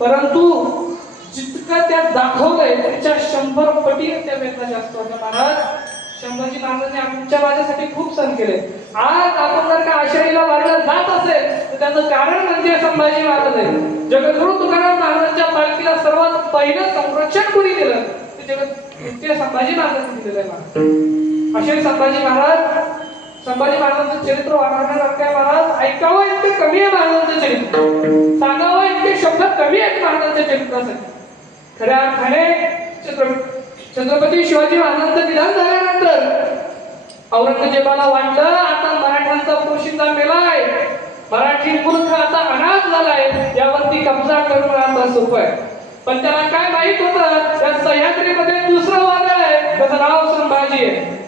परंतु जितकं त्यात दाखवलंय त्याच्या शंभर पटीने त्या वेदना जास्त होत्या महाराज. शंभरजी महाराजांनी आमच्या माझ्यासाठी खूप सण केले. आज आपण जर का आषाढीला वारीला जात असेल तर त्याचं कारण म्हणजे संभाजी महाराज आहे. जगद्गुरु तुकाराम महाराजांच्या पालखीला सर्वात पहिलं संरक्षण कोणी दिलं? ते जगत ते संभाजी महाराजांनी दिलेलं आहे महाराज. असे संभाजी महाराज संभाजी महाराजांचं चरित्र वाढवण्यासारखं आहे महाराज. ऐकावं इतकं कमी आहे महाराजांचं चरित्र. सांगावं इतके शब्द कमी आहेत महाराजांच्या चरित्रासाठी खऱ्या अर्थाने छत्रपती छत्रपती शिवाजी महाराजांचं निधन झाल्यानंतर औरंगजेबाला वाटलं आता मराठ्यांचा पोशिंदा मेलाय. मराठी पुरुष आता अनाथ झालाय. यावरती कब्जा करून आता सोपं आहे. पण त्याला काय माहीत होतं? त्या सह्याद्रीमध्ये दुसरं वादळ आहे. त्याचं नाव संभाजी आहे.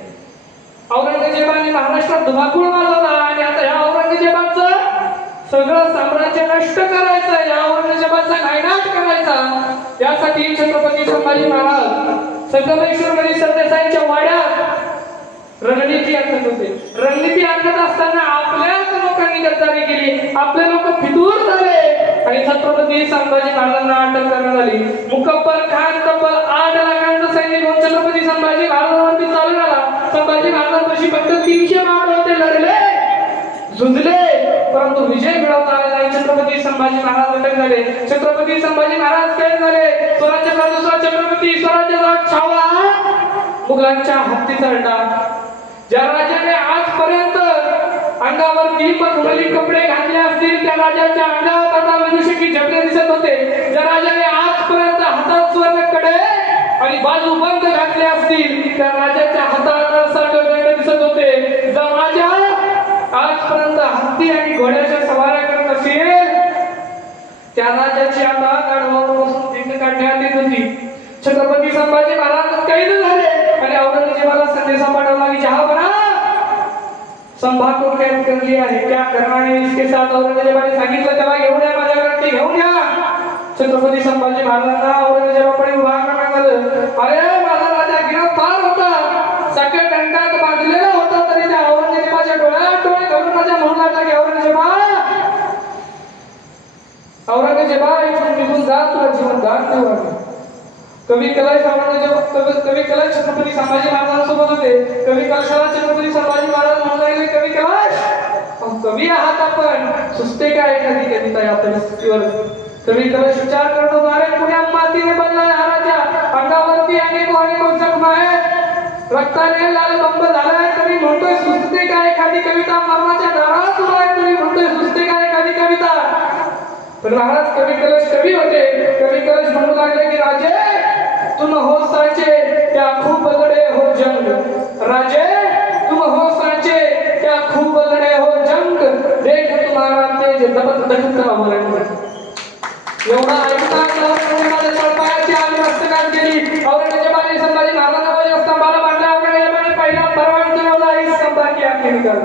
औरंगजेबाने महाराष्ट्रात धुमाकूळ माजवला आणि आता या औरंगजेबाचं सगळं साम्राज्य नष्ट करायचं या औरंगजेबाचा नायनाट करायचा. यासाठी छत्रपती संभाजी महाराज संगमेश्वरमध्ये म्हणजे सरदेसाईंच्या वाड्यात रणनीती आखत होते. रणनीती आखत असताना आपल्याच लोकांनी गद्दारी केली. आपले लोक फितूर झाले. आणि छत्रपती संभाजी महाराजांना अटक करण्यात आली. मुकब्बर खान तब्बल आठ लाखांचं सैनिक होऊन छत्रपती संभाजी महाराजांवरती चालू आला संभाजी महाराजांपाशी फक्त तीनशे मावळे होते लढले. झुंजले. परंतु विजय मिळवता आला नाही. छत्रपती संभाजी महाराज अटक झाले. छत्रपती संभाजी महाराज काय झाले. स्वराज्याचा दुसरा छत्रपती स्वराज्याचा छावा. मुघलांच्या हत्तीचा चढला ज्या राजाने आजपर्यंत अंगावरती मखमली कपडे घातले असतील त्या राजाच्या अंगावर आता विदुषकी जपले दिसत होते. ज्या राजाने आजपर्यंत हातात स्वर्णकडे आणि बाजू बंद घातले असतील त्या राजाच्या हातात सर्व दिसत होते. जर राजा आजपर्यंत हत्ती आणि घोड्याच्या सवाऱ्या करत असेल. त्या राजाची आता गाढवापासून बसून काढण्यात येत होती. छत्रपती संभाजी महाराज कैद झाले. आणि औरंगजेबाला संदेशा पाठवला की जहा बना संभा को कैद कर लिया है क्या करना है इसके साथ औरंगजेबाने सांगितलं त्याला घेऊन या माझ्याकडे ते घेऊन या. छत्रपती संभाजी महाराजांना औरंगजेबाकडे उभा अरे माझा राजा गिरफ्तार होता. सगळ्या दंडात बांधलेला होता तरी त्या औरंगजेबाच्या डोळ्यात डोळे घालून माझ्या म्हणू लागला की औरंगजेबा औरंगजेबा इथून निघून जा तुला जीवन दान देऊ कवी कलाश औरंगजेब कवी कवी कलाश छत्रपती संभाजी महाराजांसोबत होते. कवी कलशाला छत्रपती संभाजी महाराज म्हणू लागले कवी कलाश कवी आहात आपण. सुचते काय एखादी कविता या परिस्थितीवर? कवी कलश विचार करतो होता अरे पुण्या मातीने बनला हा राजा अंगावरती अनेक अनेक जखमा आहेत रक्ताने लाल बंब झालाय तरी म्हणतोय सुचते का एखादी कविता? मरणाच्या दारात उभा आहे तरी म्हणतोय सुचते का एखादी कविता? पण महाराज कवी कलश कवी होते. कवी कलश म्हणू लागले की राजे तुम हो साचे त्या खूप लढे हो जंग. राजे तुम हो साचे त्या खूप लढे हो जंग. देख तुम्हारा तेज दबत दखता वरण एवढा ऐकता आम्ही केली. गेली औरंगजेबाने संभाजी महाराजांना स्तंभाला बांधला. औरंगजेबाने पहिला परवान ठेवला ही स्तंभाची आखणी कर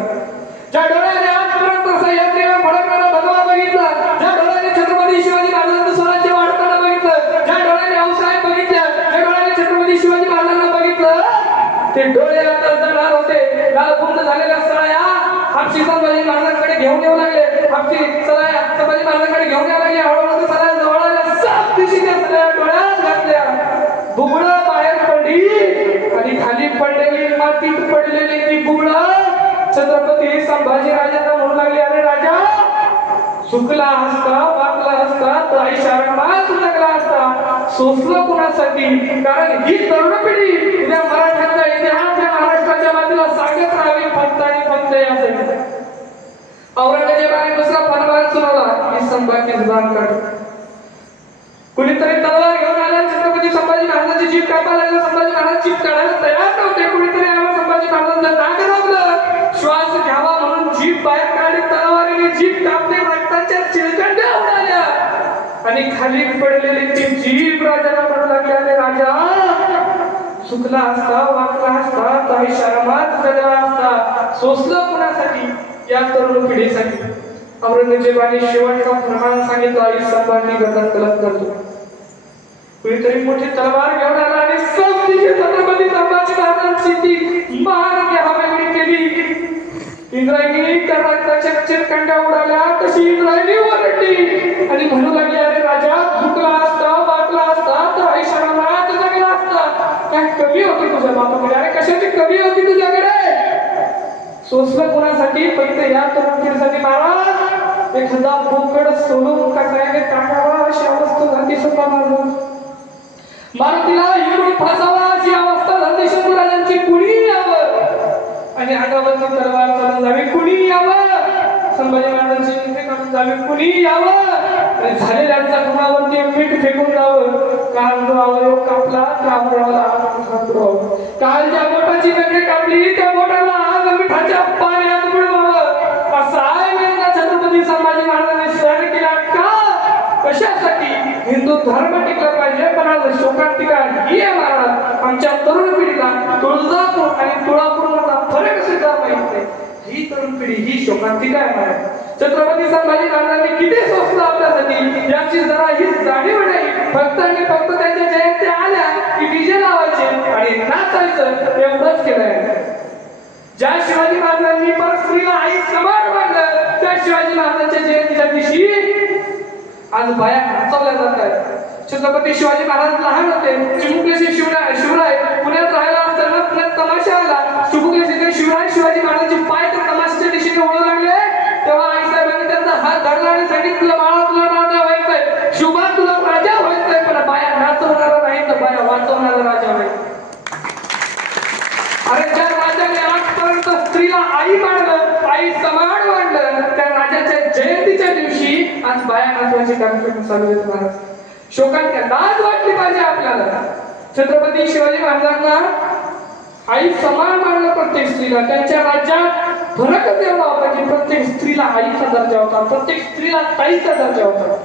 ज्या डोळ्याने आजपर्यंत सह्याद्रीवर भडकणारा भगवा बघितला ज्या डोळ्याने छत्रपती शिवाजी महाराजांचं स्वराज्य वाढताना बघितलं ज्या डोळ्याने औसाहेब बघितल्या ज्या डोळ्याने छत्रपती शिवाजी महाराजांना बघितलं ते डोळे आता जळणार होते. लाल पूर्ण झालेल्या सळाया हापशी संभाजी महाराजांकडे घेऊन येऊ लागले. हापशी सळाया संभाजी महाराजांकडे घेऊन यावं लागले. हळूहळू ते सळाया जवळ आल्या. सात दिवशी त्या सळाया डोळ्या चुकला असता वाकला असता ताई शारंगात लागला असता. सोसलं कुणासाठी? कारण ही तरुण पिढी उद्या मराठ्यांचा इतिहास या महाराष्ट्राच्या बाजूला सांगत राहावी फक्त आणि फक्त यासाठी औरंगजेबाने दुसरा फलभाग सुनावला की संभाजी दान काढ कुणीतरी तलवार घेऊन आला छत्रपती संभाजी महाराजांची जीप कापा लागला संभाजी महाराज जीप काढायला तयार नव्हते. कुणीतरी आला संभाजी महाराजांचं नाक श्वास घ्यावा म्हणून जीप बाहेर काढली तलवारीने जीप कापली. आणि खाली पडलेली ती जीप राजाला म्हणू लागली अरे राजा चुकला असता वाकला असता काही शरमात जगला असता सोसलं कुणासाठी? या तरुण पिढीसाठी औरंगजेबाने शेवटचा प्रमाण सांगितला आई संभाजी गरजा कलत करतो. कुणीतरी मोठी तलवार घेऊन आला आणि सबदिशे छत्रपती संभाजी महाराजांची ती मान घ्यावी केली. इंद्रायणी त्या रक्ताच्या चिरकंड्या उडाल्या तशी इंद्रायणी ओरडली. आणि म्हणू लागली अरे राजा भुकला असता वाटला असता तर आयुष्याला मराठी जगला असता. काय कमी होती तुझ्या बापाकडे? अरे कशाची कमी होती तुझ्याकडे? सोसलं कोणासाठी? फक्त या तरुणीसाठी महाराज. एखादा बोकड सोडून टाकण्याने टाकावा अशी अवस्था झाली सुद्धा महाराज मारुतीला हिरून फसावा अशी अवस्था झाली शंभू राजांची पुढी आणि अंगावरची तलवार चालून जावी. कुणी यावं? संभाजी महाराजांची निंदे करून जावी. कुणी यावं? आणि झालेल्या जखमावरती मीठ फेकून जावं. काल जो अवयव कापला त्या काल ज्या बोटाची नखे कापली त्या बोटाला आग मिठाच्या पाण्यात मिळवावं असा आहे छत्रपती संभाजी महाराजांनी सहन केला का? कशासाठी? हिंदू धर्म टिकला पाहिजे पण आज शोकांतिका ही आहे महाराज. आमच्या तरुण पिढीला तुळजापूर आणि तुळापूर सुद्धा ही तरुण पिढी ही शोकांतिका आहे छत्रपती संभाजी महाराजांनी किती सोसलं आपल्यासाठी याची जरा ही जाणीव नाही. फक्त आणि फक्त त्यांच्या जयंत्या आल्या की डीजे लावायचे आणि नाचायचं एवढंच केलंय. ज्या शिवाजी महाराजांनी परत स्त्रीला आई समान मानलं त्या शिवाजी महाराजांच्या जयंतीच्या दिवशी आज बाया नाचवल्या जात आहेत छत्रपती शिवाजी महाराज लहान होते. चिमुकलेचे शिवराय शिवराय पुण्यात राहायला असताना पुण्यात तमाशा आला चिमुकलेचे शिवराय शिवाजी महाराजांचे पाय तर तमाशाच्या दिशेने वळू लागले तेव्हा आई साहेबांनी त्यांचा हात धरला आणि सांगितलं बाळा तुला राजा व्हायचंय शिवबा तुला राजा व्हायचंय पण बाया नाचवणारा नाही तर बाया वाचवणारा राजा व्हायचा अरे ज्या राजाने आजपर्यंत स्त्रीला आई मानलं आई समान मानलं त्या राजाच्या जयंतीच्या दिवशी आज बाया नाचवायचे कार्यक्रम चालू आहेत महाराज शोकांत लाज वाटली पाहिजे आपल्याला. छत्रपती शिवाजी महाराजांना आई समान मानलं प्रत्येक स्त्रीला. त्यांच्या राज्यात फरकच एवढा होता की प्रत्येक स्त्रीला आईचा दर्जा होता. प्रत्येक स्त्रीला ताईचा दर्जा होता.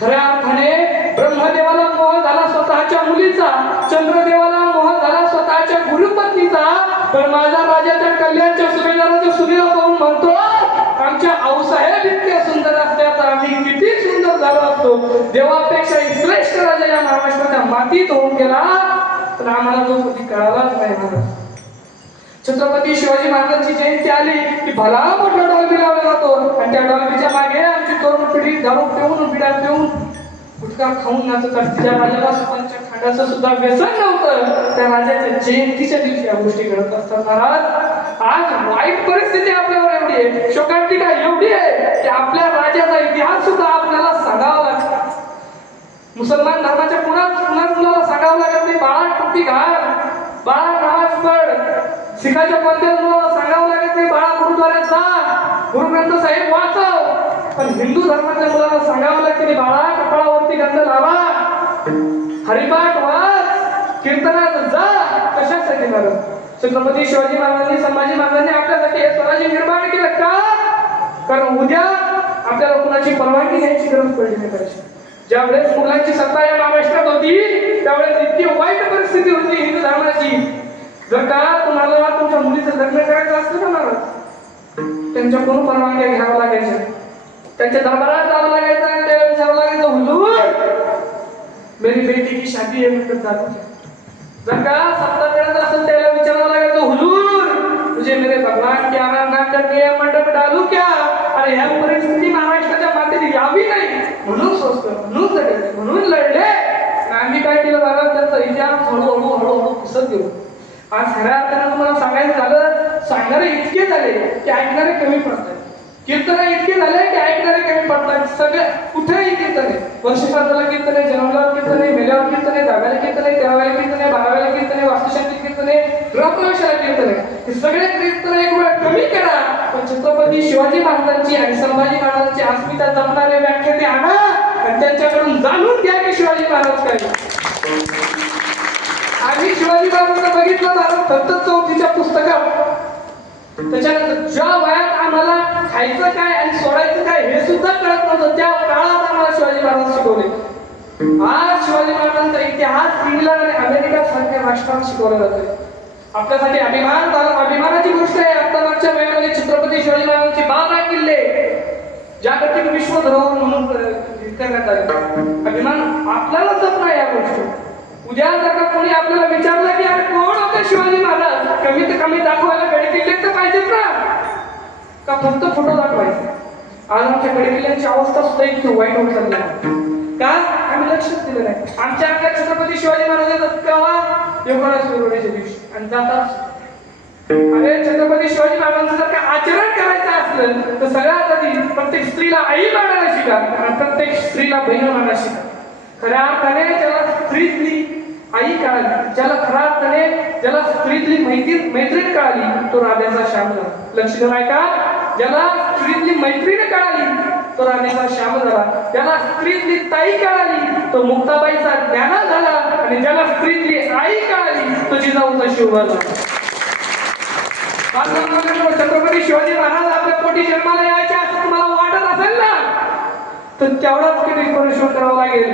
खऱ्या अर्थाने ब्रह्मदेवाला मोह झाला स्वतःच्या मुलीचा. चंद्रदेवाला मोह झाला स्वतःच्या गुरुपत्नीचा. पण माझा राजाच्या कल्याणच्या सुभेदाराच्या सुनेला पाहून म्हणतो आमच्या आऊसाहेब इतके सुंदर असते तर आम्ही किती सुंदर झालो असतो. देवापेक्षा श्रेष्ठ राजा या महाराष्ट्राच्या मातीत होऊन गेला. पण आम्हाला तो कधी कळालाच नाही महाराज छत्रपती शिवाजी महाराजांची जयंती आली की भला मोठा डॉल्बी लावला जातो. आणि त्या डॉल्बीच्या मागे आमची तरुण पिढी दारू पिऊन बिडा पिऊन गुटखा खाऊन नाचत असते. त्या राजाला स्वतःच्या खाण्याचं सुद्धा व्यसन नव्हतं. त्या राजाच्या जयंतीच्या दिवशी या गोष्टी घडत असतात महाराज. आज वाईट परिस्थिती आपल्यावर एवढी आहे. शोकांतिका एवढी आहे की आपल्या राजाचा इतिहास सुद्धा आपल्याला सांगावा लागतो मुसलमान धर्माच्या कुणाच कुणाच मुलाला सांगावं लागत नाही. बाळा टोपी घाल बाळा नमाज पड शिखाच्या कोणत्याच मुलाला सांगावं लागत नाही. बाळा गुरुद्वाऱ्यात जा. गुरु ग्रंथ साहेब वाचव. पण हिंदू धर्माच्या मुलाला सांगावं लागतं की बाळा कपाळावरती गंध लावा. हरिपाठ वाच. कीर्तनात जा. कशासाठी झालं छत्रपती शिवाजी महाराजांनी संभाजी महाराजांनी आपल्यासाठी हे स्वराज्य निर्माण केलं का? कारण उद्या आपल्याला कुणाची परवानगी घ्यायची गरज पडली नाही पाहिजे. ज्यावेळेस मुलांची सत्ता या महाराष्ट्रात होती त्यावेळेस इतकी वाईट परिस्थिती होती हिंदू धर्माची. जर का तुम्हाला तुमच्या मुलीचं लग्न करायचं असतं ना महाराज त्यांच्याकडून परवानग्या घ्याव्या लागायच्या? त्यांच्या दरबारात जावं लागायचं आणि त्यावेळेस विचारावं लागायचं हुजूर मेरी बेटी की शादी आहे म्हणतात जर का सत्ता मिळत असेल त्याला तुझे मेरे भगवान की आराधना करके मंडप डालू क्या? अरे ह्या परिस्थिती महाराष्ट्राच्या मातीत यावी नाही. म्हणून स्वस्त म्हणून लढले म्हणून लढले. आम्ही काय केलं महाराज त्यांचा इतिहास हळूहळू हळूहळू पुसत गेलो. आज खऱ्या अर्थानं तुम्हाला सांगायचं झालं सांगणारे इतके झाले की ऐकणारे कमी पडतात. कीर्तन इतके झाले की ऐकणारे कमी पडतात. सगळे कुठेही कीर्तन आहे वर्षश्राद्धाला कीर्तन आहे जन्मल्यावर कीर्तन आहे मेल्यावर कीर्तन आहे दहाव्याला कीर्तन आहे तेराव्याला कीर्तन आहे बाराव्याला कीर्तन आहे वास्तुशांती कीर्तन आहे गृहप्रवेशाला कीर्तन आहे. हे सगळे कीर्तन एक वेळ कमी करा. पण छत्रपती शिवाजी महाराजांची आणि संभाजी महाराजांची अस्मिता जपणारे व्याख्या ते आणा आणि त्यांच्याकडून जाणून घ्या की शिवाजी महाराज काय आम्ही शिवाजी महाराजांना बघितलं तर फक्त चौथीच्या पुस्तकात त्याच्यानंतर ज्या वयात आम्हाला खायचं काय आणि सोडायचं काय हे सुद्धा कळत नव्हतं. त्या काळात आम्हाला शिवाजी महाराज शिकवले. आज शिवाजी महाराजांचा इतिहास इंग्लंड आणि अमेरिका सारख्या राष्ट्रात शिकवला जातोय. आपल्यासाठी अभिमान अभिमानाची गोष्ट आहे आता मागच्या वेळेमध्ये छत्रपती शिवाजी महाराजांचे बारा किल्ले जागतिक विश्व धरोहर म्हणून करण्यात आले. अभिमान आपल्याला जपला या गोष्टी उद्या जर का कोणी आपल्याला विचारलं की अरे कोण होते शिवाजी महाराज? कमीत कमी दाखवायला गड किल्ले तर पाहिजेत ना. का फक्त फोटो दाखवायचे? आज आमच्या गड किल्ल्यांची अवस्था सुद्धा इतकी वाईट होत चालली का? आम्ही लक्षच दिलं नाही आमच्या आपल्या छत्रपती शिवाजी महाराजांचा केव्हा? एकोणास फेब्रुवारीच्या दिवशी. आणि जातात अरे छत्रपती शिवाजी महाराजांचं जर का आचरण करायचं असलं तर सगळ्यात आधी प्रत्येक स्त्रीला आई मानायला शिका आणि प्रत्येक स्त्रीला बहीण मानायला शिका खऱ्या अर्थाने ज्याला स्त्रीतली आई कळाली ज्याला खऱ्या अर्थाने ज्याला स्त्रीतली मैत्री मैत्रीण कळाली तो राजाचा श्याम लक्ष देऊन ऐका. ज्याला स्त्रीतली मैत्रीण कळाली तो राजाचा श्याम झाला. त्याला स्त्रीतली ताई कळाली तो मुक्ताबाईचा ज्ञाना झाला आणि ज्याला स्त्रीतली आई कळाली तो जिजाऊचा शिव झाला. छत्रपती शिवाजी महाराज आपल्या पोटी जन्माला यायचे असं तुम्हाला वाटत असेल ना? तर तेवढाच कधी परिश्रम करावा लागेल.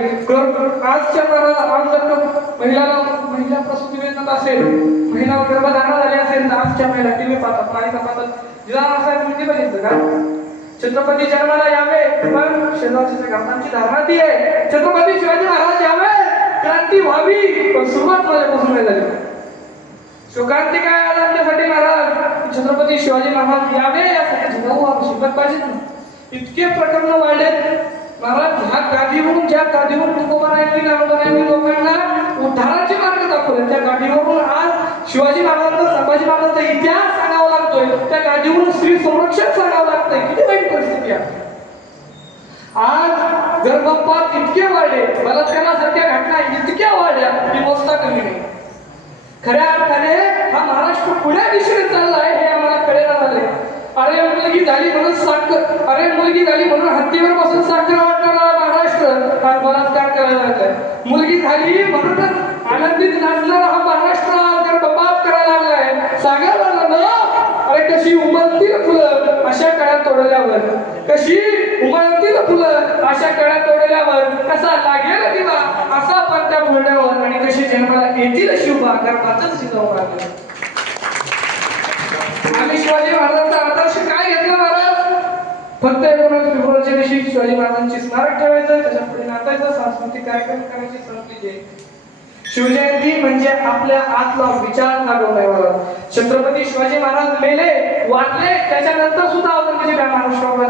आजच्या आज जर महिलाला महिला प्रसूती वेदना असेल महिला गर्भधारणा झाली असेल तर आजच्या महिला टीव्ही पाहतात मालिका पाहतात. जिला साहेब म्हणजे बघितलं का? छत्रपती जन्माला यावे पण शेजारच्या गावांची धारणा ती आहे. छत्रपती शिवाजी महाराज यावे. क्रांती व्हावी. पण सुरुवात माझ्यापासून नाही झाली सुक्रांती काय आला आमच्यासाठी महाराज? छत्रपती शिवाजी महाराज यावे यासाठी जिजाऊ आवश्यक ना. इतके प्रकरण वाढलेत. महाराज ह्या गादीवरून ज्या गादीवरून तुकोबारायांनी नामदारांनी लोकांना उद्धाराचे मार्ग दाखवले. त्या गादीवरून आज शिवाजी महाराजांचा संभाजी महाराजांचा इतिहास सांगावा त्या गादीवरून स्त्री संरक्षण सांगावं लागतंय. किती वाईट परिस्थिती आहे. आज गर्भपात इतके वाढले बलात्कारासारख्या घटना इतक्या वाढल्या की मोजता कमी नाही. खऱ्या अर्थाने हा महाराष्ट्र पुढ्या दिशेने चालला आहे हे आम्हाला कळेना झाले अरे मुलगी झाली म्हणून साखर अरे मुलगी झाली म्हणून हत्तीवर बसून साखर वाटणारा महाराष्ट्र हा बलात्कार करायला लागलाय. मुलगी झाली म्हणूनच आनंदित नाचणारा हा महाराष्ट्र गर्भपात करायला लागलाय सागर ना अरे कशी उमलतील फुलं अशा कळ्या तोडल्यावर? कशी उमलतील फुलं अशा कळ्या तोडल्यावर? कसा लागेल दिवा? असा पत्त्या बोलण्यावर आणि कशी जन्माला येतील शिवबा गर्भातच शिकवू लागलं आम्ही शिवाजी महाराजांचा आदर्श काय घेतला महाराज? फक्त एकोणीस फेब्रुवारीच्या दिवशी शिवाजी महाराजांची स्मारक ठेवायचं त्याच्या पुढे नाचायचं सांस्कृतिक कार्यक्रम करायची संस्कृती शिवजयंती म्हणजे आपल्या आतला विचार जागवलाय महाराज छत्रपती शिवाजी महाराज मेले वाटले त्याच्यानंतर सुद्धा औरंगजेब या महाराष्ट्रावर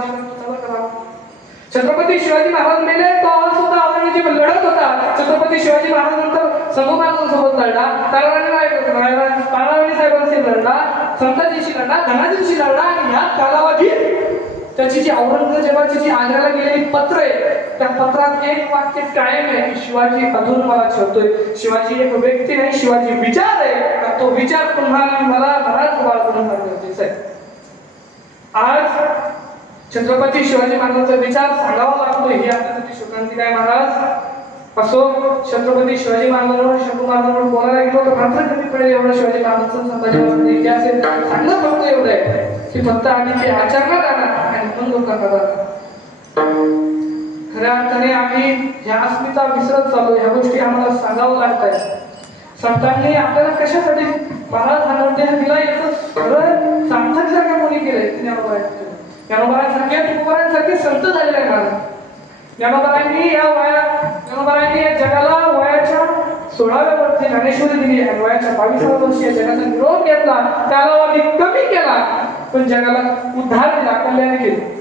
छत्रपती शिवाजी महाराज मेले तो सुद्धा औरंगजेब लढत होता. छत्रपती शिवाजी महाराज नंतर संभू महाराजांसोबत लढला. ताराराणी ताराराणी साहेबांशी लढला संताजीशी लढला धनाजीशी लढला आणि ह्या कालावधीत त्याची जी औरंगजेबाची जी आग्र्याला गेलेली पत्र आहे त्या पत्रात एक वाक्य कायम आहे शिवाजी अधून मला ठेवतोय शिवाजी एक व्यक्ती नाही शिवाजी विचार आहे. तो विचार पुन्हा मला मनात बाळगून गरजेचं आहे. आज छत्रपती शिवाजी महाराजांचा विचार सांगावा लागतो ही आपल्यासाठी शोकांती काय महाराज? असो छत्रपती शिवाजी महाराजांवर शंभू महाराजांवर बोलायला गेलो तर मात्र कमी पडेल एवढं शिवाजी महाराजांचा संभाजी इतिहास सांगणं फक्त एवढं. आहे की फक्त आम्ही ते आचरणात आणा आणि मन लोकांना खऱ्या अर्थाने आम्ही ह्या अस्मिता विसरत चाललो ह्या गोष्टी आम्हाला सांगावं लागत आहेत संतांनी आपल्याला कशासाठी महाराज हा दिला? याचं सरळ सांगतात जर का कोणी केलंय? ज्ञानोबारांचं ज्ञानोबारांसारखे तुकोबारांसारखे संत झालेले आहे महाराज. ज्ञानोबारांनी या वया ज्ञानोबारांनी या जगाला वयाच्या सोळाव्या वर्षी ज्ञानेश्वरी दिली आणि वयाच्या बावीसाव्या वर्षी या जगाचा निरोप घेतला. त्याला कमी केला. पण जगाला उद्धार दिला कल्याण केले.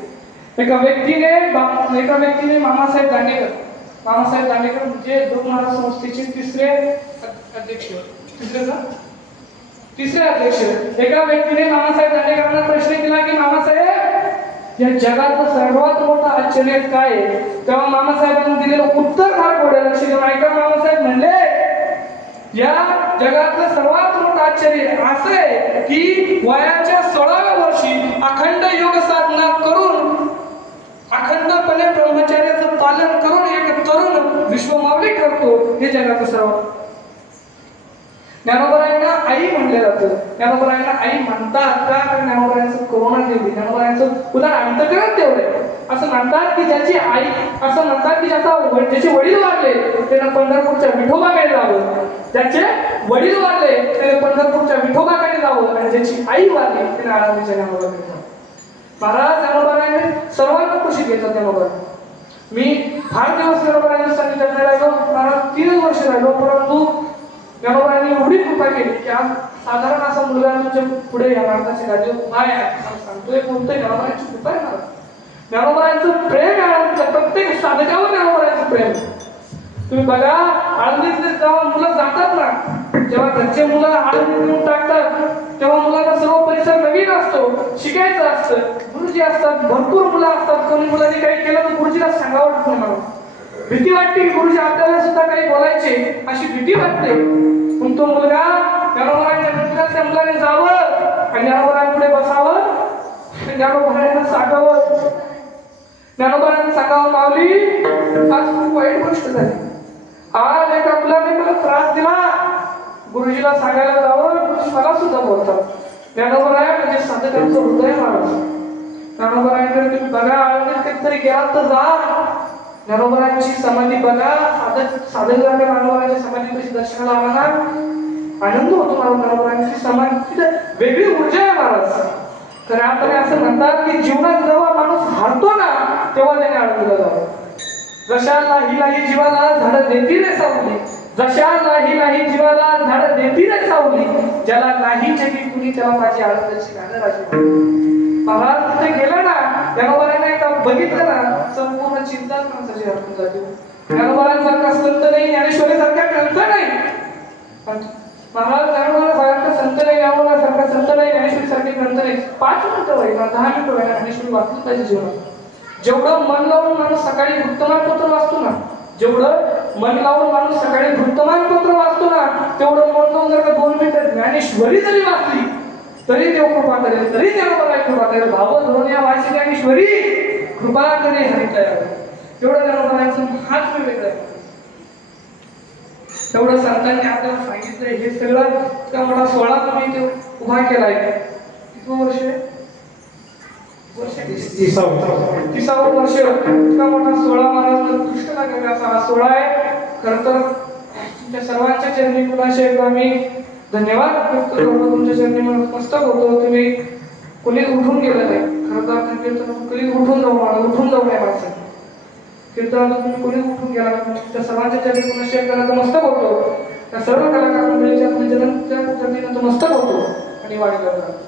एका व्यक्तीने बा- एका व्यक्तीने मामासाहेब दांडेकर मामासाहेब दांडेकर म्हणजे लोक महाराज संस्थेचे तिसरे अध्यक्ष. तिसरे का? तिसरे अध्यक्ष. एका व्यक्तीने मामासाहेब दांडेकरांना प्रश्न केला की मामासाहेब या जगातलं सर्वात मोठं आश्चर्य काय आहे? तेव्हा मामासाहेबांनी दिलेलं उत्तर फार गोड्या लक्ष देऊन ऐका मामासाहेब म्हणले या जगातलं सर्वात मोठं आश्चर्य असं आहे की वयाच्या सोळाव्या वर्षी अखंड योग साधना करून अखंडपणे ब्रह्मचर्याचं पालन करून एक तरुण विश्वमावली ठरतो हे जगाचं सर्वात ज्ञानोबरायांना आई म्हणले जातं. ज्ञानोबरायांना आई म्हणतात का? कारण ज्ञानोबरायांचं कोरोना देवी ज्ञानोबरायांचं उदाहरण अंतकरण तेवढे असं म्हणतात की ज्याची आई असं म्हणतात की ज्याचा ज्याचे वडील वाढले त्यांना पंढरपूरच्या विठोबाकडे जावं. ज्याचे वडील वाढले त्याने पंढरपूरच्या विठोबाकडे जावं. आणि ज्याची आई वारली त्याने आरामीच्या ज्ञानोबाकडे जावं. महाराज ज्ञानोबराने सर्वांना खुशी घेतात ज्ञानोबा मी फार दिवस ज्ञानोबराच्या सांगितलं राहिलो. महाराज तीन वर्ष राहिलो परंतु ज्ञानोबांनी एवढी कृपा केली की आज साधारण असा मुलगा तुमच्यापुढे या भारताच्या गादी उभा आहे सांगतोय कोणतंही ज्ञानोबांची कृपा आहे महाराज ज्ञानोबांचं प्रेम आहे प्रत्येक साधकावर ज्ञानोबांचं प्रेम तुम्ही बघा आळंदीतले जेव्हा मुलं जातात ना जेव्हा घरचे मुलं आळंदी देऊन टाकतात तेव्हा मुलांना सर्व परिसर नवीन असतो शिकायचं असतं गुरुजी असतात भरपूर मुलं असतात कोणी मुलांनी काही केलं तर गुरुजीला सांगावं वाटत नाही मला. भीती वाटते की गुरुजी आपल्याला सुद्धा काही बोलायचे अशी भीती वाटते. पण तो मुलगा ज्ञानोबारांच्या त्या मुलाने जावं आणि ज्ञानोबरांपुढे बसावं आणि ज्ञानोबारांना सांगावं. ज्ञानोबरांना सांगावं मावली आज खूप वाईट गोष्ट झाली. आज एका मुलाने मला त्रास दिला. गुरुजीला सांगायला जावं गुरुजी मला सुद्धा बोलतात. ज्ञानोबराय म्हणजे साधं त्यांचं हृदय महाराज ज्ञानोबरायांकडे तुम्ही बघा आळंदीत तरी गेलात तर जा. ज्ञानोबरायांची समाधी बघा. साधक साधक जर ज्ञानोबरायांची समाधी कशी दर्शनाला आला आनंद होतो. मला ज्ञानोबरायांची समाधी वेगळी ऊर्जा आहे महाराज. तर आपण असं म्हणतात की जीवनात जेव्हा माणूस हारतो ना तेव्हा त्याने आनंद जावं जशा नाही नाही जीवाला झाड देती रे सावली. जशा नाही नाही जीवाला झाड देती रे सावली. ज्याला नाही जगी कुणी त्याला माझी आनंदाची गाणं राजू महाराज तिथे गेलं ना ज्ञानोबारांना बघितलं ना संपूर्ण चिंताच माणसाची हरपून जाते. ज्ञानोबारांसारखा संत नाही ज्ञानेश्वरीसारखा ग्रंथ नाही. महाराज संत नाही ज्ञानोबा सारखा संत नाही ज्ञानेश्वरीसारखे ग्रंथ नाही. पाच मिनिटं होईना दहा मिनिटं होईना ज्ञानेश्वरी वाचलं पाहिजे जीवनात जेवढं मन लावून माणूस सकाळी वृत्तमानपत्र वाचतो ना जेवढं मन लावून माणूस सकाळी वृत्तमानपत्र वाचतो ना तेवढं मन लावून जर का दोन मिनिटं ज्ञानेश्वरी जरी वाचली तरी देव कृपा करेल तरी देव मला कृपा करेल. भाव धरून या वाचली ज्ञानेश्वरी. कृपा करे हरिता एवढं देव म्हणायचं हाच मी वेगळं. तेवढं संतांनी आपल्याला सांगितलंय हे सगळं इतका मोठा सोहळा तुम्ही इथे उभा केलाय. किती वर्ष? तिसावं. वर्ष. इतका मोठा सोहळा महाराज उत्कृष्ट लागेल असा हा सोहळा आहे? खर तर तुमच्या सर्वांच्या चरणी कुणाशी एकदा मी धन्यवाद. व्यक्त करतो तुमच्या चरणी मस्तक होतो. तुम्ही कोणी उठून गेलं नाही खरं तर कीर्तन कधी उठून जाऊ माणूस उठून जाऊ नये माणसाने कीर्तनाला तुम्ही कोणी उठून गेला? त्या सर्वांच्या चरणी कुणाशी एकदा मस्तक होतो त्या सर्व कलाकारांच्या मंडळीच्या चरणीनं तो मस्तक होतो आणि वाढ करतात